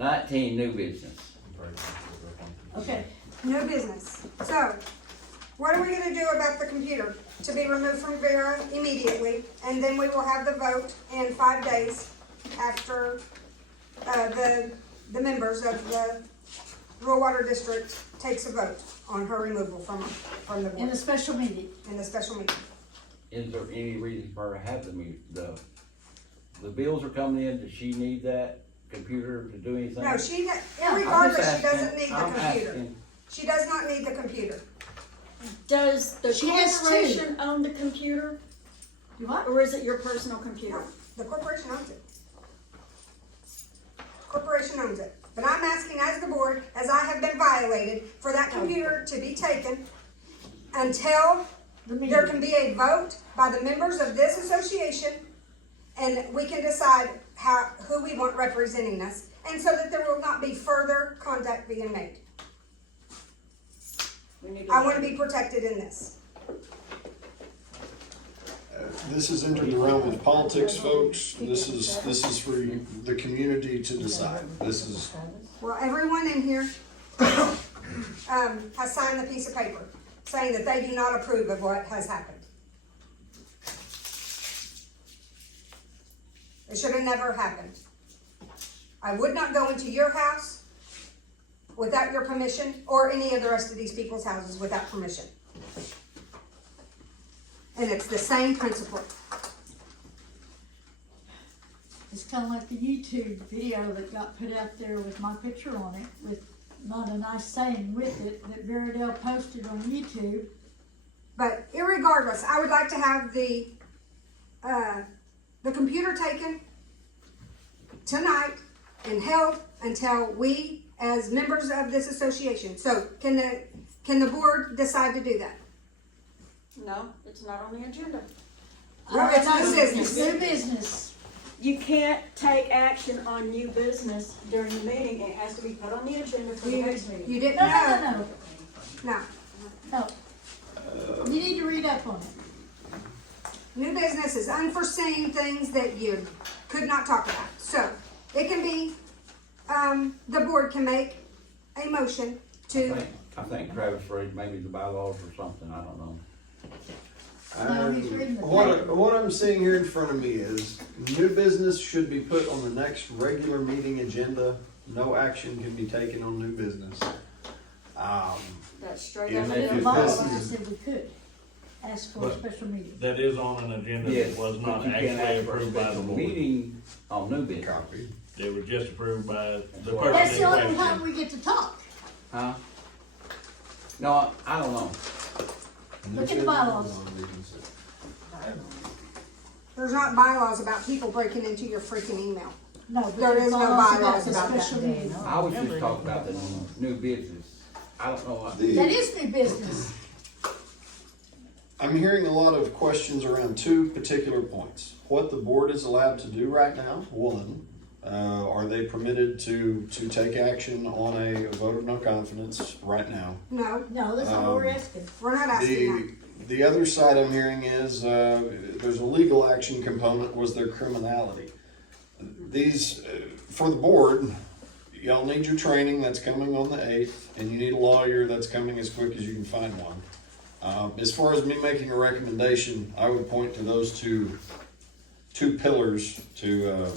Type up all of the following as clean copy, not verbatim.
19, new business. Okay, New business. So, what are we gonna do about the computer? To be removed from Vera immediately, and then we will have the vote in 5 days after, the members of the Rural Water District takes a vote on her removal from the in board, a special meeting. in the special meeting. Is there any reason for her to have the bills are coming in, does she need that computer to do anything? No, she, I'm regardless, just she doesn't asking. need the I'm computer. asking. She does not need the computer. Does the She has two. corporation own the computer, You what? or is it your personal computer? The corporation owns it. Corporation owns it. But I'm asking as the board, as I have been violated, for that computer to be taken until The there meeting. can be a vote by the members of this association, and we can decide who we want representing us, and so that there will not be further contact being made. We need I want to be protected in this. This is entered the realm of politics, folks. This is for the community to decide. This is, Well, everyone in here has signed the piece of paper saying that they do not approve of what has happened. It should have never happened. I would not go into your house without your permission, or any of the rest of these people's houses without permission. And it's the same principle. It's kind of like the YouTube video that got put out there with my picture on it, with not a nice saying with it, that Veridale posted on YouTube. But irregardless, I would like to have the computer taken tonight and held until we, as members of this association. So can the board decide to do that? No, it's not on the agenda. Well, it's No, new business. New business. You can't take action on new business during the meeting, it has to be put on the agenda for the next meeting. You didn't No, know? no, no, No. no. You need to read up on it. New business is unforeseen things that you could not talk about. So it can be, the board can make a motion to, I think Travis read maybe the bylaws or something, I don't know. No, he's reading the what I'm seeing here in front of me is, new business should be put on the next regular meeting agenda. No action can be taken on new business. That's straight If out of it- The the if bylaw, this I is- said we could ask for a But- special meeting. That is on an agenda that was But not you can't actually ask for a approved by the special board. meeting on new business. copy. They were just approved by the That's person That's the in only time question. we get to talk. Huh? No, I don't know. Look at the bylaws. there's not bylaws about people breaking into your freaking email. No, but There there's is no bylaws bylaws the about that. special meeting. I was just talking about the new business. I don't know what. That is new business. I'm hearing a lot of questions around two particular points. What the board is allowed to do right now, one, are they permitted to take action on a vote of no confidence right now? No, No, that's not what we're asking. we're not asking that. The other side I'm hearing is, there's a legal action component, was there criminality? These, for the board, y'all need your training, that's coming on the 8th, and you need a lawyer, that's coming as quick as you can find one. As far as me making a recommendation, I would point to those two pillars to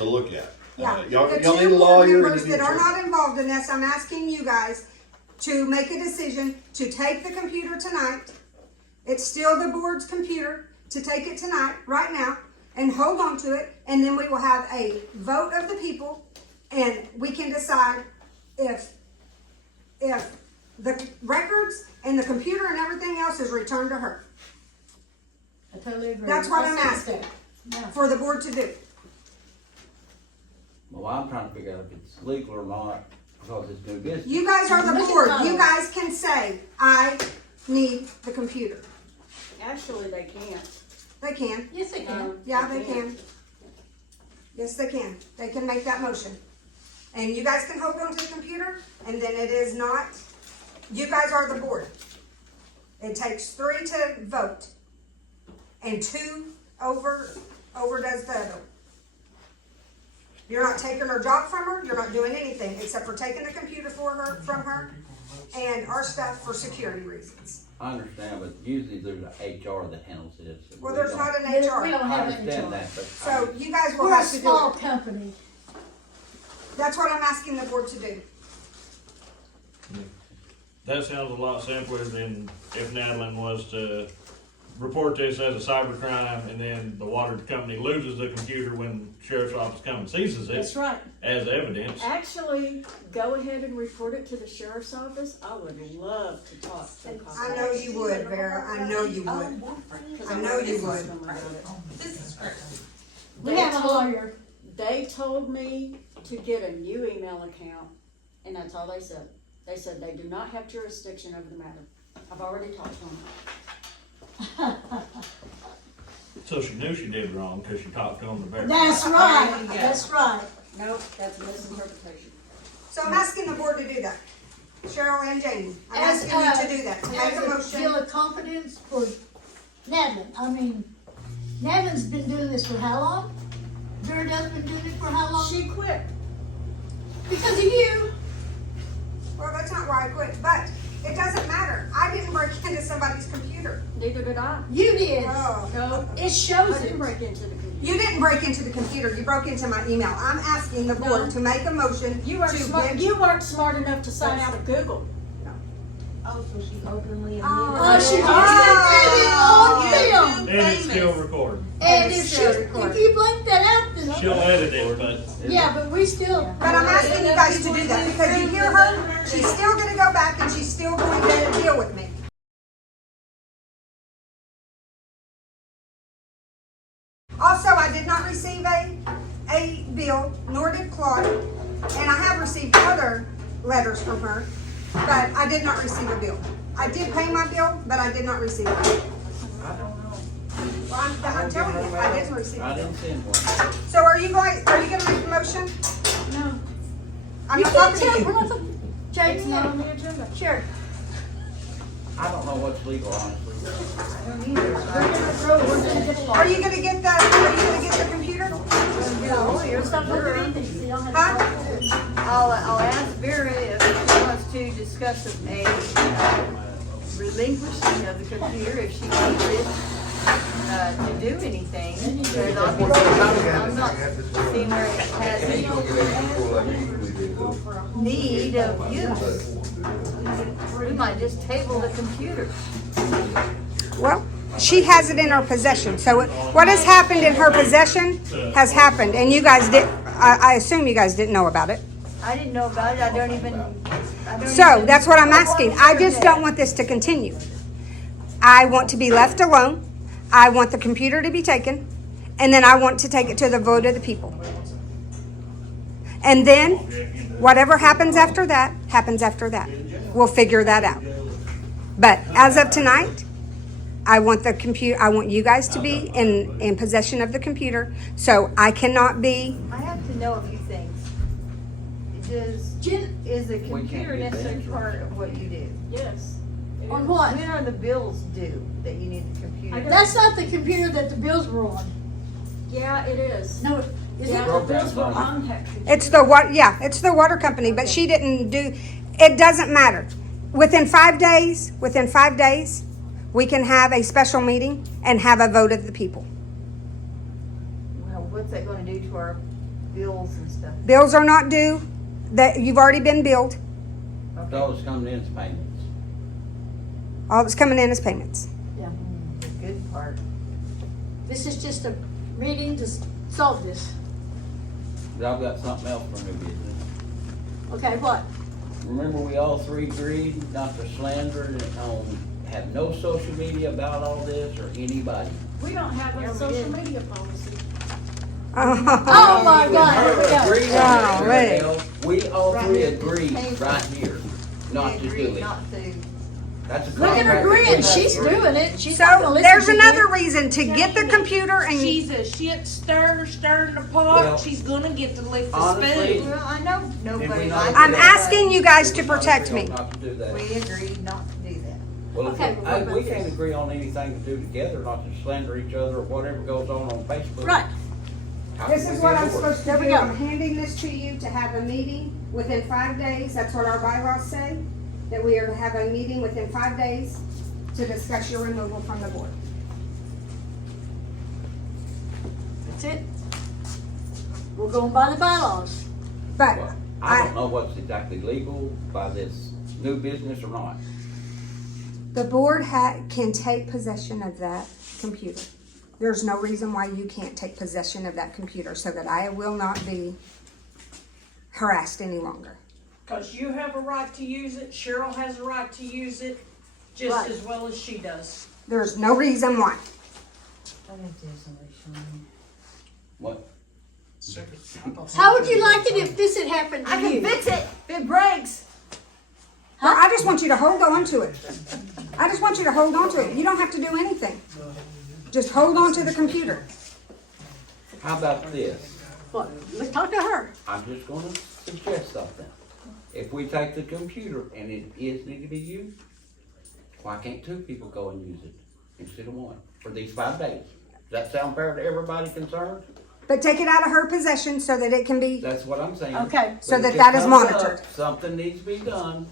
look at. Yeah, Y'all the need a two board lawyer and members you need that are training. not involved in this, I'm asking you guys to make a decision to take the computer tonight. It's still the board's computer, to take it tonight, right now, and hold on to it, and then we will have a vote of the people, and we can decide if the records and the computer and everything else is returned to her, I totally agree. That's what I'm asking. Yeah. for the board to do. Well, I'm trying to figure out if it's legal or not, because it's new business. You guys are the Look at board, those. you guys can say, I need the computer. Actually, they can't. They can. Yes, they can. Yeah, they can. Yes, they can. They can make that motion. And you guys can hold on to the computer, and then it is not, you guys are the board. It takes 3 to vote, and 2 overdoes the other. You're not taking her job from her, you're not doing anything, except for taking the computer from her, and our stuff for security reasons. I understand, but usually there's an HR that handles this. and Well, we there's don't- not an We HR. don't I have any understand choice. that, but. So you guys will We're a have to do small it. company. That's what I'm asking the board to do. That sounds a lot simpler than if Nataline was to report this as a cyber crime and then the water company loses the computer when sheriff's office comes and seizes That's it right. as evidence. Actually, go ahead and report it to the sheriff's office. I would love to talk to the cops. I know you would, Vera, I know you would. I know you would. We have a lawyer. They told me to get a new email account, and that's all they said. They said they do not have jurisdiction over the matter. I've already talked to them. So she knew she did wrong because she talked to them to verify. That's right, that's right. Nope, that's a misinterpretation. So I'm asking the board to do that. Cheryl and Jamie, I'm As, asking you to do that, to make a As a deal motion. of confidence for Natalie. I mean, Nataline's been doing this for how long? Veridel's been doing it for how long? She quit. Because of you. Well, that's not why I quit, but it doesn't matter. I didn't break into somebody's computer. Neither did I. You did. Oh. No, It shows I didn't it. break into the computer. You didn't break into the computer, you broke into my email. I'm asking the board No. to make a motion You weren't to smart. give. You weren't smart enough to sign out of Google. Oh, so she openly Oh, she Oh. did it on film. And it's still recorded. And it's if still she, recorded. if you blank that out, then. She'll edit it, but Yeah, but we still. But I'm asking you guys to do that, because you hear her, she's still gonna go back and she's still going to deal with me. Also, I did not receive a bill, nor did Claude, and I have received other letters from her, but I did not receive a bill. I did pay my bill, but I did not receive it. I don't know. Well, I'm telling you, I didn't receive I a bill. didn't send one. So are you gonna make the motion? No, I'm You not can't talking tell, to we're you. not the, it's not on Jamie, the agenda. sure. I don't know what's legal, honestly. Are you gonna get the computer? It's not gonna be anything, so you don't have to. Huh? I'll ask Vera if she wants to discuss a relinquishing of the computer if she needs it to do anything. Because obviously I'm not seeing where it has any need of use. We might just table the computer. Well, she has it in her possession, so what has happened in her possession has happened, and you guys I assume you guys didn't know about it. I didn't know about it. I don't even. So, that's what I'm asking. I just don't want this to continue. I want to be left alone. I want the computer to be taken, and then I want to take it to the vote of the people. And then, whatever happens after that, happens after that. We'll figure that out. But as of tonight, I want the computer, I want you guys to be in possession of the computer, so I cannot be. I have to know a few things. Is the We can't computer do that. necessary part of what you do? Yes. it On is. what? When are the bills due that you need the computer? That's not the computer that the bills were on. Yeah, it is. No, is Yeah, it? the bills were on that computer. It's the it's the water company, but she didn't do, it doesn't matter. Within 5 days, we can have a special meeting and have a vote of the people. Well, what's that gonna do to our bills and stuff? Bills are not due, that you've already been billed. All that's coming in is payments. All that's coming in is payments. The good part. This is just a meeting to solve this. But I've got something else for new business. Okay, what? Remember, we all three agreed not to slander and have no social media about all this or anybody. We don't have a social media policy. Oh my God, here we go. Agreed on Golly. this, Bill. We all three agreed right here not to do it. Not to. That's a Look at her contract grin, between us she's three. doing it, she's not gonna So listen there's to you. another reason to get the computer and. She's a shit stirring the pot. Well, She's gonna get to lick the honestly- spoon. Well, I know nobody Did we likes not- it. I'm but asking you guys to protect me. Not to do that. We agreed not to do that. Well, if Okay, well, what we about can't this? agree on anything to do together, not to slander each other or whatever goes on Facebook. Right, This is what I'm supposed to There do. we go. I'm handing this to you to have a meeting within 5 days. That's what our bylaws say, that we are to have a meeting within 5 days to discuss your removal from the board. That's it. We're going by the bylaws. But Well, I don't know what's exactly legal by this new business or not. the board can take possession of that computer. There's no reason why you can't take possession of that computer so that I will not be harassed any longer. Cause you have a right to use it, Cheryl has a right to use it, just Right. as well as she does. There's no reason why. What? How would you like it if this had happened to I you? can fix it if it breaks. Well, I just want you to hold on to it. I just want you to hold on to it. You don't have to do anything. Just hold on to the computer. How about this? What? Let's talk to her. I'm just gonna suggest something. If we take the computer and it is needed to be used, why can't 2 people go and use it instead of 1 for these 5 days? Does that sound fair to everybody concerned? But take it out of her possession so that it can be, That's what I'm saying. Okay. So But that if it that is comes up, monitored. Something needs to be done.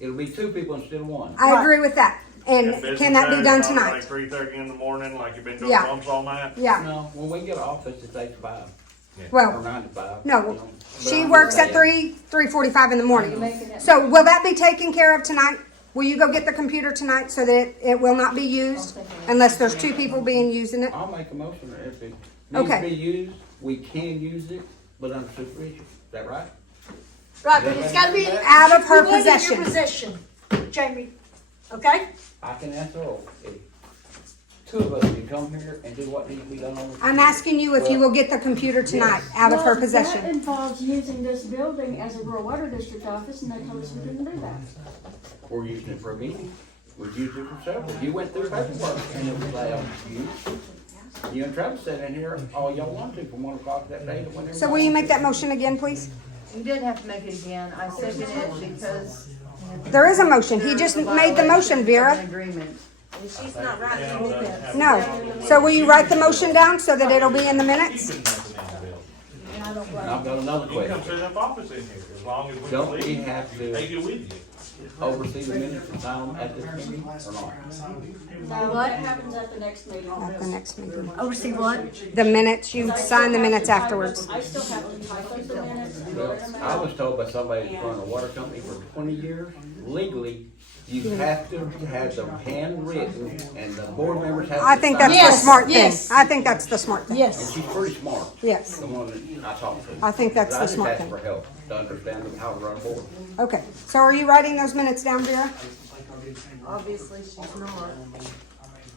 It'll be 2 people instead of 1. I agree with that. If And business can that be hours done start tonight? Like 3:30 in the morning, like you've been doing Yeah. bumps all night? Yeah, No, when we get office, it's 8 to 5 or well, 9 to 5. no, you know. But she I'm works just at saying, 3:45 in the morning. So will that be taken care of tonight? Will you go get the computer tonight so that it will not be used unless there's 2 people being using it? I'll make a motion that if it needs Okay. to be used, we can use it, but under supervision. Is that right? Right, but it's gotta be Out of her should be in possession. your possession, Jamie. Okay? I can ask Earl if 2 of us can come here and do what needs to be done on the. I'm asking you if you will get the computer tonight out of her Well, That possession. involves using this building as a rural water district office, and they told us we couldn't do that. We're using it for a meeting. We've used it for several. You went through paperwork and it was allowed to use. You and Travis sat in here all y'all want to from 1 o'clock that day to whenever. So will you make that motion again, please? You didn't have to make it again. I seconded it because. There is a motion. He just made the motion, Vera. Agreement. And she's not right. No. So will you write the motion down so that it'll be in the minutes? And I've got another You can come question. set up office in here, as long as we Don't we leave, have to take it with you. oversee the minutes and sign them at this meeting or not? Now, what happens at the next meeting? At the next meeting. Oversee what? The minutes, you sign the minutes afterwards. I still have to type up the minutes and Well, write them I out. was told by somebody that's run a water company for 20 years, legally, you have to have them handwritten and the board members have to. I think that's the Yes, smart thing. yes. I think that's the smart thing. And Yes. she's pretty smart. Yes. The one that I talked to. I think that's the smart I thing. just asked for help to understand how to run a board. Okay. So are you writing those minutes down, Vera? Obviously, she's not.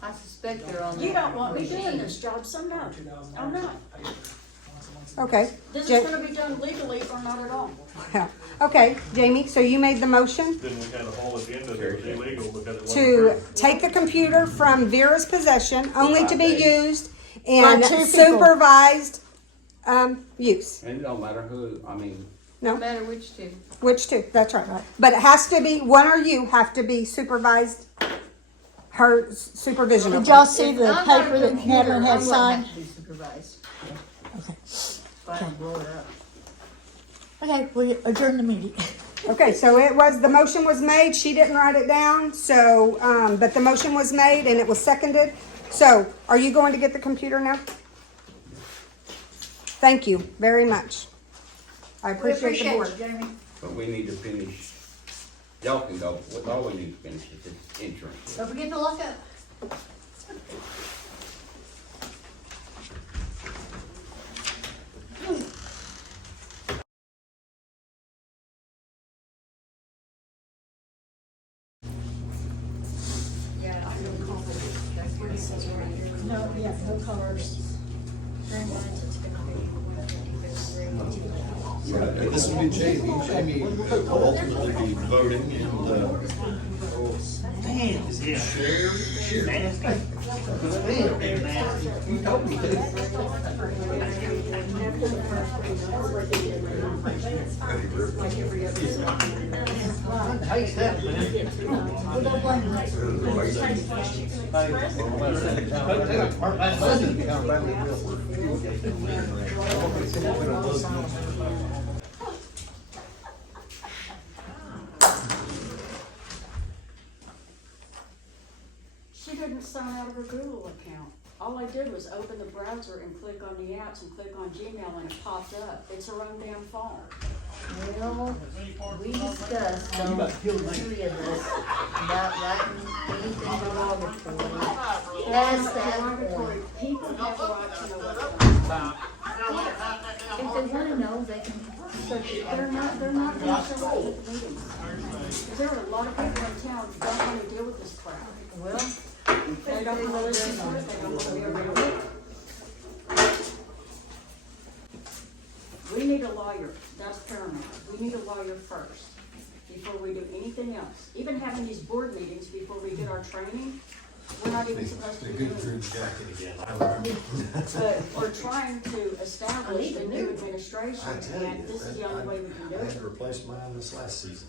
I suspect they're on. You don't want me doing this job, so no, I'm not. Okay. This Ja- is gonna be done legally or not at all. Okay, Jamie, so you made the motion Then we had a whole agenda that was illegal because it wasn't to approved. take the computer from Vera's possession, only to be 5 days. used in By 2 people. supervised, use. And it don't matter who, I mean, No matter which two. Which two? That's right. But it has to be, one or you have to be supervised, her supervision Did of y'all her. see If the I'm not a paper that computer, Nataline had I wouldn't signed? have to be supervised. Okay. Fine, blow it up. Okay, we adjourn the meeting. Okay, so it was, the motion was made, she didn't write it down, so, but the motion was made and it was seconded. So, are you going to get the computer now? Thank you very much. I We appreciate the appreciate board. you, Jamie. but we need to finish. Y'all can go, all we need to finish is this insurance. Don't forget to lock up. Yeah, I don't call it, that's what it says right here. No, yeah, no colors. Grand lines, it's gonna be 153. This will be Jamie. Jamie will ultimately be voting and, She didn't sign out of her Google account. All I did was open the browser and click on the apps and click on Gmail and it popped up. It's her own damn phone. Well, we discussed, the three of us, about writing anything derogatory. Past that Derogatory, point. people have a right to know what's going on. If they wanna know, they can search it. They're not gonna show up at the meetings. 'Cause there are a lot of people in town who don't wanna deal with this crap. Well, They don't wanna listen to it, they don't wanna be around it. We need a lawyer, that's paramount. We need a lawyer first, before we do anything else. Even having these board meetings before we get our training, we're not even supposed to be doing it. But we're trying to establish the new administration, and this is the only way we can do I had it. to replace mine this last season.